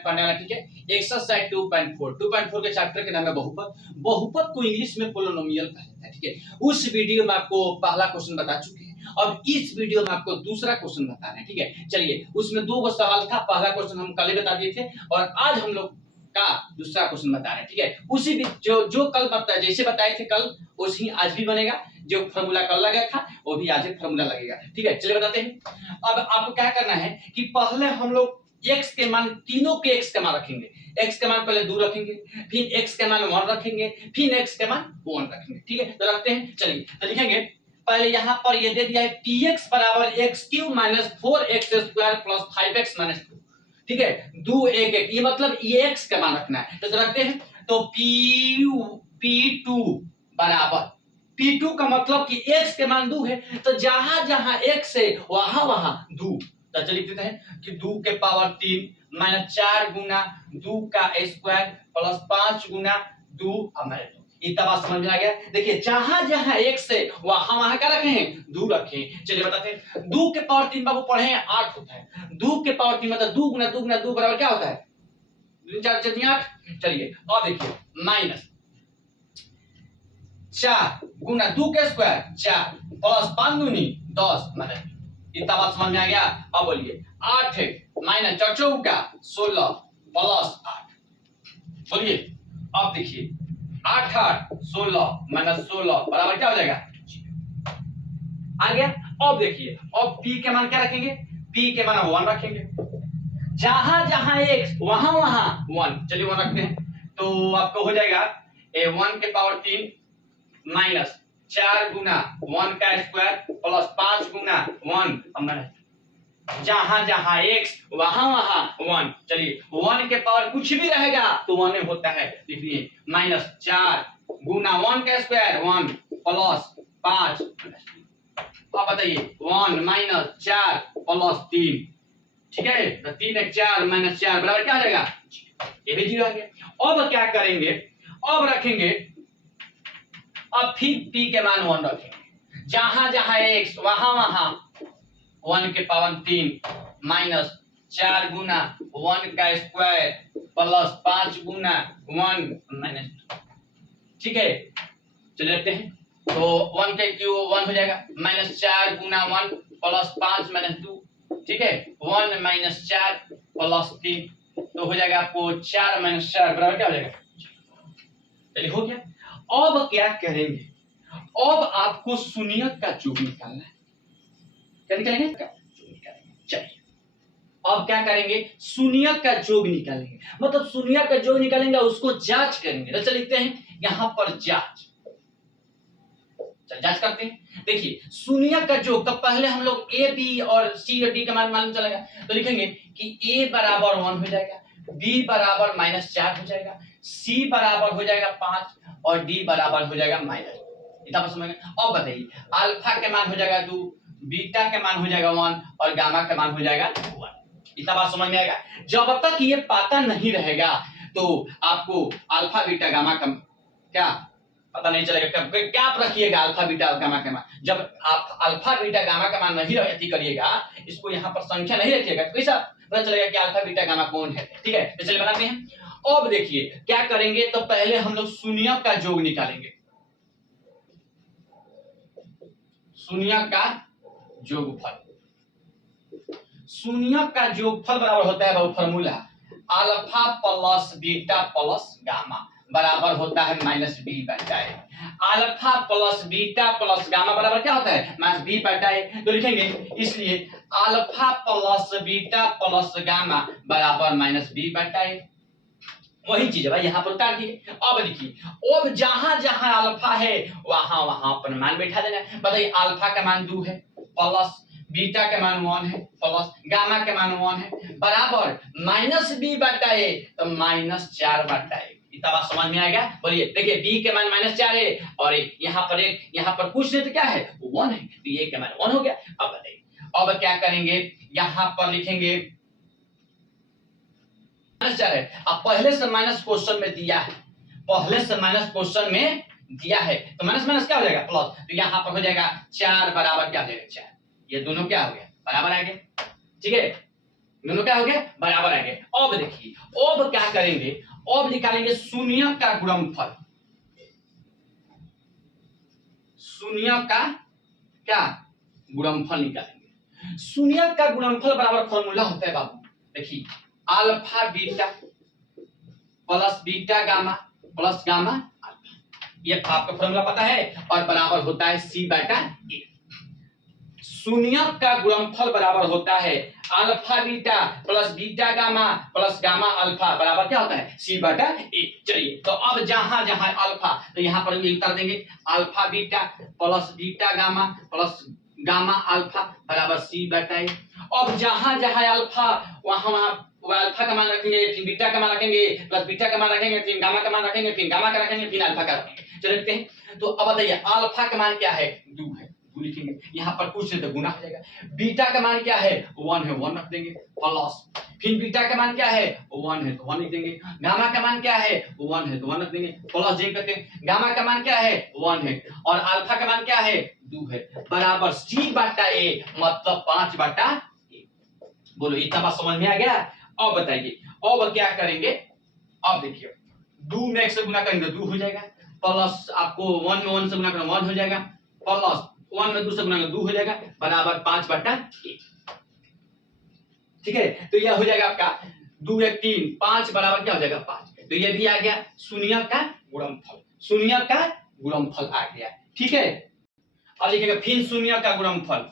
पढ़ने वाला, ठीक है। एक्सरसाइज 2.4 के चैप्टर के नाम है बहुपद। बहुपद को इंग्लिश में पोलिनोमियल कहा जाता है, ठीक है। उस वीडियो में आपको पहला क्वेश्चन बता चुके हैं, अब इस वीडियो में आपको दूसरा क्वेश्चन बताना है, ठीक है। चलिए, उसमें 2 सवाल था, पहला क्वेश्चन हम कल ही बता दिए थे और आज हम लोग का दूसरा क्वेश्चन बता रहे हैं, ठीक है। उसी भी जो कल बताया, जैसे बताए थे कल, उसी आज भी बनेगा। जो फार्मूला कल लगा था वो भी आज फार्मूला लगेगा, ठीक है। चलिए बताते हैं। अब आपको क्या करना है कि पहले हम लोग x के मान, तीनों के x का मान रखेंगे। x का मान पहले 2 रखेंगे, फिर x के मान 1 रखेंगे, फिर x के मान 1 रखेंगे, ठीक है। तो रखते हैं। चलिए तो लिखेंगे पहले यहाँ पर ये दे दिया है px बराबर x³ minus 4x square plus 5x minus 2, ठीक है। 2 1 1, ये मतलब ये x का मान रखना है। तो रखते हैं। तो p2 बराबर, p2 का मतलब कि x के मान 2 है, तो जहां जहां x है वहां वहां 2। तो चलिए लिखते हैं कि 2 के पावर 3 माइनस 4 गुना 2 का स्क्वायर प्लस 5 गुना 2 माइनस 2। इतना बात समझ में आ गया। देखिए जहां जहां x है वहां वहां क्या रखे हैं, 2 रखे हैं। चलिए बताते हैं। 2 के पावर 3 बाबू पढ़े हैं 8 होता है। 2 के पावर 3 मतलब 2 गुना 2 गुना 2 बराबर क्या होता है, 2 4 4 8। चलिए और देखिए माइनस 4 गुना 2 के स्क्वायर 4 प्लस 5 दूनी 10 माइनस। इतना बात समझ में आ गया। अब बोलिए 8 है माइनस 4 चौका 16 प्लस 8। बोलिए अब देखिए 8 8 16 माइनस 16 बराबर क्या हो जाएगा, आ गया। अब देखिए अब p के मान क्या रखेंगे, p के मान 1 रखेंगे। जहां जहां x वहां वहां 1। चलिए 1 रखते हैं। तो आपको हो जाएगा 1 के पावर 3 माइनस 4 गुना 1 का स्क्वायर प्लस 5 गुना 1 माइनस, जहां जहां x वहां वहां 1। चलिए 1 के पावर कुछ भी रहेगा तो 1 होता है, लिखिए माइनस 4 गुना 1 का स्क्वायर 1 प्लस 5। अब बताइए 1 माइनस 4 प्लस 3, ठीक है। तो 3 1 4 माइनस 4 बराबर क्या हो जाएगा, ये भी 0 आ गया। अब क्या करेंगे, अब रखेंगे, अब फिर p के मान 1 रखेंगे। जहां जहां x वहां वहां 1 के पावर 3 माइनस 4 गुना 1 का स्क्वायर प्लस 5 गुना 1 माइनस 2, ठीक है। चलिए देखते हैं। तो 1 के क्यूब 1 हो जाएगा माइनस 4 गुना 1 प्लस 5 माइनस 2, ठीक है। 1 माइनस 4 प्लस 3, तो हो जाएगा आपको 4 माइनस 4 बराबर क्या हो जाएगा, चलिए हो गया। अब क्या करेंगे, अब आपको शून्यक का योग निकालना है। क्या निकालेंगे, योग निकालेंगे। चलिए अब क्या करेंगे, शून्यक का योग निकालेंगे, मतलब शून्यक का योग निकालेंगे उसको जांच करेंगे। तो चलिए लिखते हैं यहां पर जांच। जांच करते हैं। देखिए शून्यक का योग, तो पहले हम लोग a b और c और d का मान मालूम चलेगा। तो लिखेंगे कि a बराबर 1 हो जाएगा, b बराबर माइनस 4 हो जाएगा, c बराबर हो जाएगा 5 और d बराबर हो जाएगा माइनस। इतना समझ में। अब बताइए अल्फा के मान हो जाएगा 2, बीटा के मान हो जाएगा 1 और गामा का मान हो जाएगा 1। इतना बात समझ में आएगा। जब तक ये पता नहीं रहेगा तो आपको अल्फा बीटा गामा का क्या पता नहीं चलेगा। कब क्या आप रखिएगा अल्फा बीटा गामा का मान, जब आप अल्फा बीटा गामा का मान नहीं रखती करिएगा, इसको यहाँ पर संख्या नहीं रखिएगा, तो कैसा पता चलेगा कि अल्फा बीटा गामा कौन है, ठीक है। तो चलिए बनाते हैं। अब देखिए क्या करेंगे, तो पहले हम लोग शून्यक का योग निकालेंगे। शून्यक का योगफल, शून्यक का योगफल बराबर होता है वो formula alpha plus beta plus gamma बराबर होता है माइनस बी बटा A. Alpha plus beta plus gamma बराबर क्या होता है, माइनस बी बटा ए। तो लिखेंगे इसलिए alpha plus beta plus gamma बराबर माइनस बी बटा ए। वही चीज है भाई यहाँ पर उतार दिए। अब देखिए अब जहां जहां अल्फा है वहां वहां पर मान बैठा देना है। बताइए अल्फा का मान 2 है प्लस बीटा के मान 1 है प्लस गामा के मान 1 है बराबर माइनस बी बटा ए, तो माइनस 4 बटा ए। इतना बात समझ में आ गया। बोलिए देखिए b के मान माइनस 4 है और यहाँ पर कुछ नहीं तो क्या है 1 है, तो ये के मान 1 हो गया। अब बताइए अब क्या करेंगे, यहाँ पर लिखेंगे माइनस 4 है। अब पहले से माइनस क्वेश्चन में दिया है, पहले से माइनस क्वेश्चन में दिया है, तो माइनस माइनस क्या हो जाएगा प्लस, तो यहाँ पर हो जाएगा 4 बराबर क्या हो जाएगा 4। ये दोनों क्या हो गया बराबर आ गया, ठीक है, दोनों क्या हो गया बराबर आ गया। अब देखिए अब क्या करेंगे, अब निकालेंगे शून्य का गुणनफल। शून्य का क्या गुणनफल निकालेंगे। शून्य का गुणनफल बराबर फॉर्मूला होता है बाबू, देखिए alpha beta plus beta gamma plus gamma alpha, ये आपका फॉर्मूला पता है, और बराबर होता है सी बटा ए। शून्य का गुणनफल बराबर होता है alpha beta plus beta gamma plus gamma alpha बराबर क्या होता है सी बटा ए। चलिए तो अब जहां जहां अल्फा, तो यहां पर भी उत्तर देंगे alpha beta plus beta gamma plus gamma alpha बराबर सी बटा ए। अब जहां जहां अल्फा वहां वहां अल्फा का मान रखेंगे, फिर बीटा का मान रखेंगे, प्लस बीटा का मान रखेंगे, फिर गामा का मान रखेंगे, फिर गामा का रखेंगे, फिर अल्फा का रखेंगे। चलिए देखते हैं, तो अब बताइए अल्फा का मान क्या है 2 है, 2 लिखेंगे, यहाँ पर कुछ नहीं तो गुना हो जाएगा। बीटा का मान क्या है 1 है, 1 रख देंगे प्लस, फिर बीटा का मान क्या है 1 है तो 1 लिख देंगे, गामा का मान क्या है 1 है तो 1 रख देंगे प्लस जे करते हैं, गामा का मान क्या है 1 है और अल्फा का मान क्या है 2 है बराबर सी बटा ए, मतलब 5 बटा ए। बोलो इतना बात समझ में आ गया। अब बताइए अब क्या करेंगे, अब देखिए 2 में 1 से गुना करेंगे 2 हो जाएगा, प्लस आपको 1 में 1 से गुना करेंगे 1 हो जाएगा, प्लस 1 में 2 से गुना करेंगे 2 हो जाएगा बराबर 5 बटा 1। ठीक है, तो यह हो जाएगा आपका 2 1 3 5 बराबर क्या हो जाएगा 5। तो यह भी आ गया शून्य का गुणनफल, शून्य का गुणनफल आ गया। ठीक है, अब लिखेंगे फिर शून्य का गुणनफल।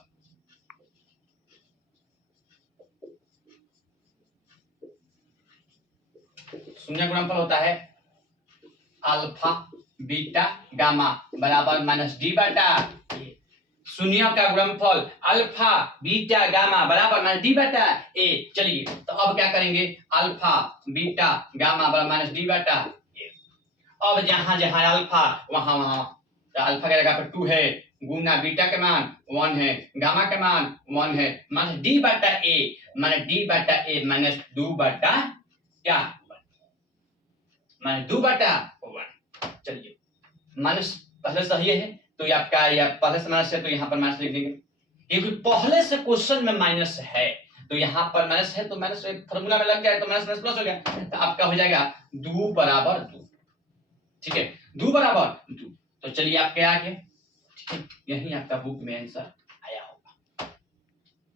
शून्य गुणनफल होता है अल्फा बीटा गामा बराबर माइनस डी बटा ए। शून्य का गुणनफल अल्फा बीटा गामा बराबर माइनस डी बटा ए। चलिए तो अब क्या करेंगे अल्फा बीटा गामा बराबर माइनस डी बटा ए। अब जहां जहां अल्फा वहां वहां तो अल्फा का जगह पर 2 है, गुना बीटा का मान 1 है, गामा का मान 1 है, माइनस डी बटा ए, माइनस डी बटा ए माइनस 2 बटा क्या माइनस 2 बटा 1। चलिए माइनस पहले सही है तो ये आपका या पहले से माइनस है तो यहाँ पर माइनस लिख देंगे, क्योंकि पहले से क्वेश्चन में माइनस है तो यहाँ पर माइनस है तो माइनस फॉर्मूला में लग जाए तो माइनस माइनस प्लस हो गया, तो आपका हो जाएगा 2 बराबर 2। ठीक है 2 बराबर 2। तो चलिए आपके आगे, ठीक है, यही आपका बुक में आंसर